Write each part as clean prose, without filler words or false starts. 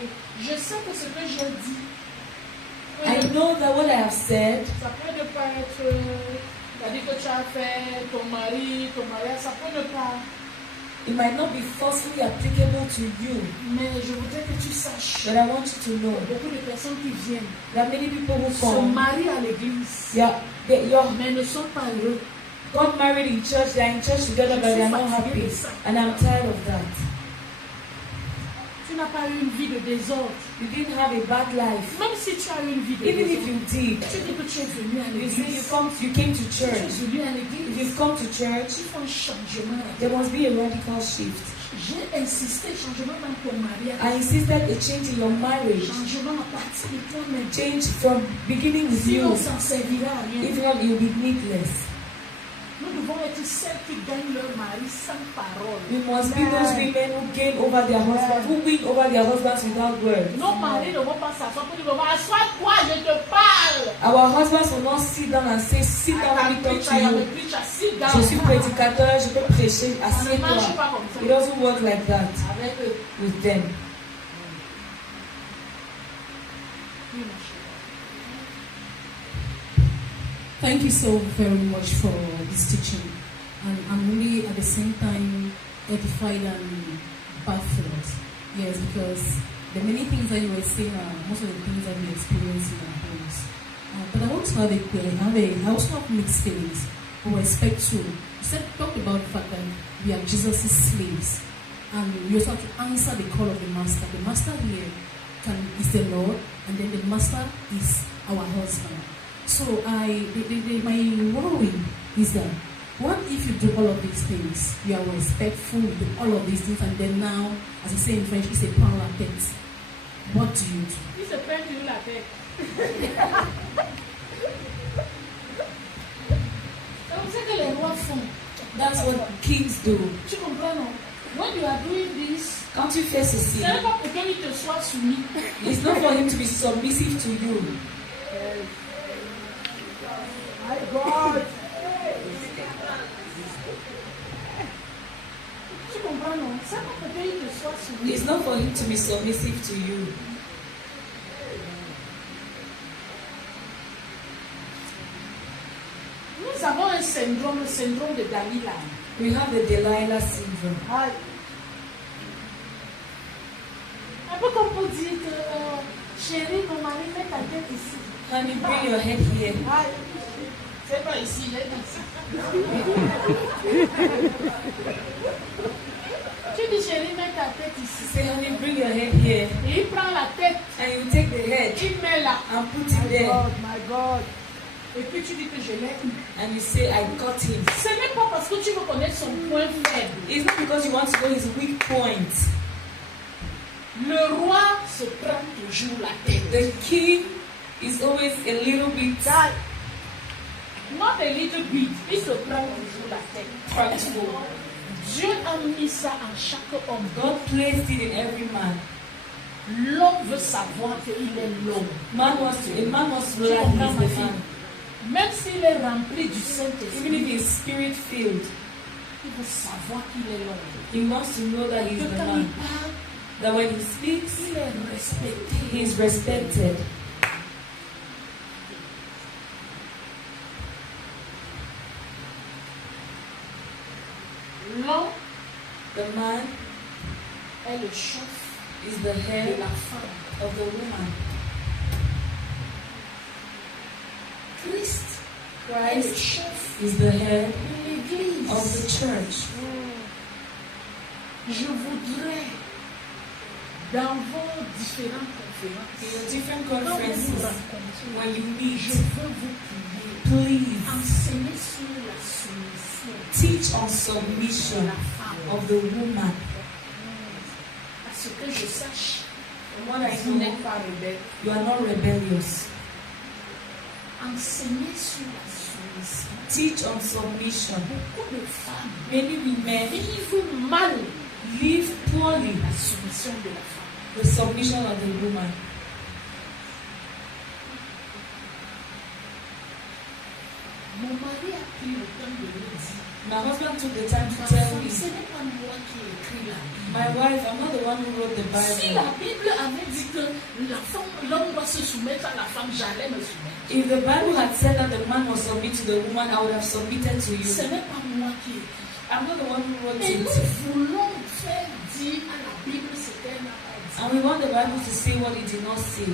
Oui. Je sais que ce que j'ai dit. Oui. I know that what I have said, Ça peut ne pas être. C'est-à-dire que tu as fait ton mari, ton mariage, ça peut ne pas. it might not be forcefully applicable to you, Mais je voudrais que tu saches. but I want you to know Beaucoup de personnes qui viennent that many people who se come, marient à l'église, you're mais ne sont pas heureux. got married in church, they're in church together, but they're not happy. And I'm tired of that. Tu n'as pas eu une vie de désordre. You didn't have a bad life. Même si tu as eu une vie de Even if désordre, you did, tu dis que tu es venu à you say l'église. you came to Tu es church. venu à If l'église. you've come to church, Il faut un changement. there must be a radical shift. J'ai insisté, changement dans ton mariage. I insisted a change in your marriage. Changement à partir de toi-même. Change from beginning with Sinon, you. ça ne servira à rien. If not, you'll be needless. Nous devons être celles qui gagnent leur mari sans parole. We must be those women who gain over their husbands, who win over their husbands without words. Nos maris ne vont pas s'asseoir pour dire, assois-toi, je te parle. Our husbands will not sit down and say, sit down, let me talk to you. Je suis prédicateur, je peux prêcher, assieds-toi. It doesn't work like that Avec eux. with them. Thank you so very much for this teaching. And I'm really at the same time edified and baffled. Yes, because the many things that you were saying are most of the things that we experience in our homes. But I want to I also have mixed feelings with respect to, you talked about the fact that we are Jesus' slaves. And we also have to answer the call of the master. The master here is the Lord, and then the master is our husband. So my worry is that what if you do all of these things, you are respectful, you do all of these things, and then now, as I say in French, it's a prend la tête. What do you do? Il se prend sur la tête. C'est ce que les rois font. That's what kings do. Tu comprends, non? When you are doing this, Quand tu fais ceci, ce n'est pas pour qu'il te soit soumis. it's not for him to be submissive to you. My God. Tu comprends, non? C'est pas pour qu'il te soit soumis. It's not for him to be submissive to you. Nous avons un syndrome, le syndrome de Dalila. We have the Delilah syndrome. Un peu comme pour dire que, chérie, mon mari met ta tête ici. Honey, bring your head here. C'est pas ici, il est ici. Tu dis, chérie, mets ta tête ici. Say, honey, bring your head here. Et il prend la tête, And you take the head il met là. and put it there. My God. Et puis tu dis que je l'ai eu. And you say, I got him. Ce n'est pas parce que tu veux connaître son point faible. It's not because you want to know his weak point. Le roi se prend toujours la tête. The king is always a little bit Not a little bit. Il se prend toujours la tête. prideful. Dieu a mis ça en chaque homme. God placed it in every man. L'homme veut savoir qu'il est l'homme. A man wants to realize he is the man. Même s'il est rempli du Even Saint-Esprit, if he is spirit filled, il veut savoir qu'il est l'homme. he wants to know that he is Que the quand il man. parle, That when he speaks, il est respecté. he is respected. L'homme The man est le chef is the de head la femme. of the woman. Christ est le Christ chef is the head de l'Église. of the church. Je voudrais, dans vos différentes In conférences, your different quand vous vous conferences, rencontrez, when you je meet, veux vous prier, please enseigner sur la soumission teach on de submission la femme. of the woman. À ce que je sache, From what I vous know, n'êtes pas rebelle. you are not rebellious. Enseigner sur la soumission. Teach on submission. Beaucoup de femmes Many women vivent mal live poorly la soumission de la femme. the submission of the woman. Mon mari a pris le temps de me dire, My husband took the time to tell me, Ce n'est pas moi qui ai écrit la Bible. my wife, I'm not the one who wrote the Si Bible. la Bible avait dit que l'homme doit se soumettre à la femme, j'allais me soumettre. If the Bible had said that the man must submit to the woman, I would have submitted to Ce you. n'est pas moi qui ai écrit. I'm not the one who wrote Et it. nous voulons faire dire à la Bible ce qu'elle n'a pas dit. And we want the Bible to say what it did not say.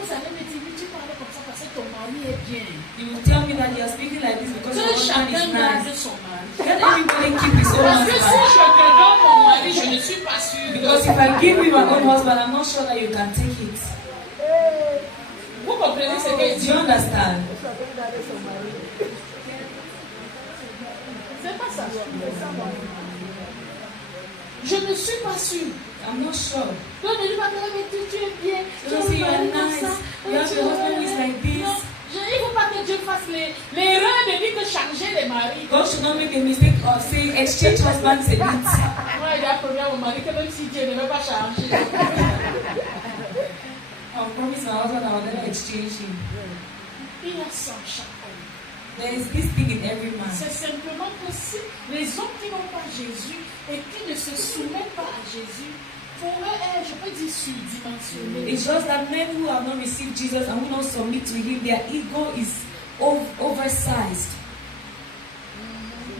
Vous allez me dire, tu parles comme ça parce que ton mari est bien. You will tell me that you are speaking like this because your Que husband chacun is garde nice. son mari. Let everybody keep his own Parce que si husband. je te donne mon mari, je ne suis pas sûre. Because if I give you my own husband, I'm not sure that you can take it. Vous comprenez ce qu'elle Do dit? you understand? C'est pas ça. Je ne suis pas sûre. I'm not sure. Donc, ne dis pas, mais tu es bien. Tu Don't say you es are comme nice. ça. You have your husband who is like this. Non, il ne faut pas que Dieu fasse l'erreur de dire que changer les maris. God should not make a mistake of saying exchange husbands a bit. Moi, il a promis à mon mari que même si Dieu ne veut pas changer, I promise my husband I will never exchange him. il y a ça en chaque homme. There is this thing in every man. C'est simplement que si les hommes qui n'ont pas Jésus et qui ne se soumettent pas à Jésus, pour eux, je peux dire surdimensionné. It's just that men who have not received Jesus and who don't submit to him, their ego is oversized.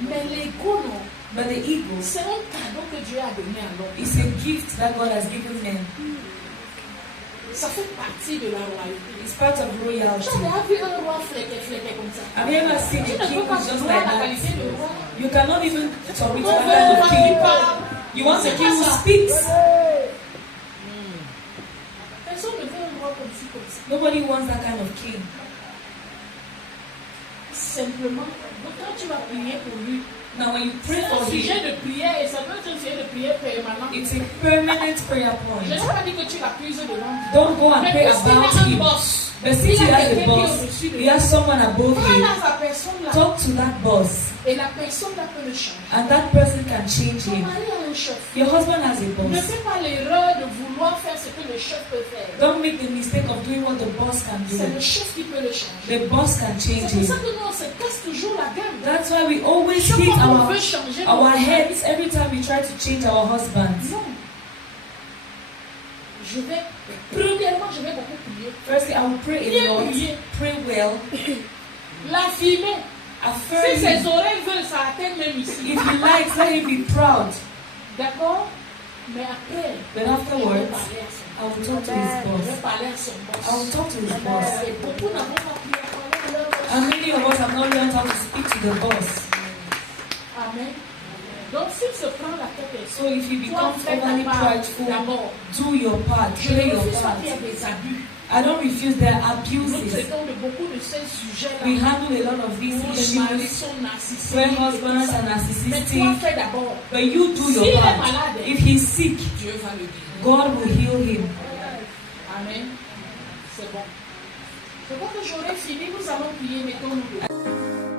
Mais l'ego, non. But the ego C'est un cadeau que Dieu a donné à l'homme. is a gift that God has given men. Ça fait partie de la royauté. It's part of royalty. Tu as vu un roi fléqué comme ça. Have you ever seen Tu a ne king peux pas who's just voir like la that? qualité de roi. You cannot even submit to On that veut kind un of roi qui king. parle. You want a C'est king pas who ça. speaks. Personne ne veut un roi comme ci, comme ça. Nobody wants that kind of king. Simplement, donc quand tu vas prier pour lui, Now when you pray c'est for un sujet him, de prière et ça peut être un sujet de prière permanent. it's a permanent prayer Je n'ai point. pas dit que tu l'accuses devant Dieu. Don't go and Mais pray puisqu'il about a un him. boss, But since il he a has a quelqu'un qui est boss, au-dessus de he lui. has someone above Parle him. à sa personne là. Talk to that boss, Et la personne là peut le changer. and that person can change Ton him. mari a un chef. Your husband has a Ne boss. fais pas l'erreur de vouloir faire ce que le chef peut faire. Don't make the mistake of doing what the boss can C'est le do. chef qui peut le changer. The boss can change C'est pour ça him. que nous on se casse toujours la gueule. That's why we always Chaque hit fois qu'on our veut changer our notre heads every time we try to change our husbands. Non. Premièrement, je vais beaucoup prier. Firstly, I will pray a lot, pray well, L'affirmer. Si affirm ses him. oreilles veulent, ça atteint même ici. If he likes, let him be proud. D'accord? Mais après, Then je vais afterwards, parler à son I will talk to his Je vais boss. parler à son boss. I will talk to his boss. Et beaucoup n'avons pas pu parler à leur boss. And many of us have not learned how to speak to the boss. Amen. Donc, s'il se prend la tête et So if you toi, become fais ta overly part prideful, d'abord. do your part, Je play ne your refuse pas part. qu'il y ait des abus. I don't refuse their Nous abuses. traitons de beaucoup de ces sujets-là. We handle a lot of these Où les maris issues sont narcissiques. when et tout husbands ça. are Mais toi, narcissistic. fais d'abord. But you do S'il your est part. malade, If he's sick, Dieu va le guérir. God will heal him. Amen. C'est bon. Je crois que j'aurais fini. Nous allons prier. Mettons-nous debout.